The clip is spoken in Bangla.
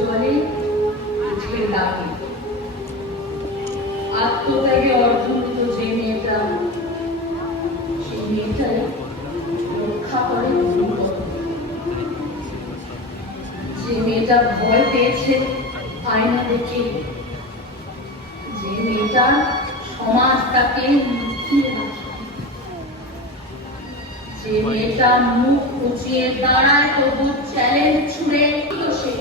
জলে ঝেড়ে লাগে। আত্মত্যাগে অর্জনিত যে মেয়েটা, সেই মেয়েটাই রক্ষা করে গুরুতর। যে মেয়েটা ভয় পেয়েছে আয়না দেখে, যে মেয়েটা সমাজ তাকে লুকিয়ে রাখে, যে মেয়েটা মুখ উঁচিয়ে দাঁড়ায় তবু চ্যালেঞ্জ ছুড়ে সে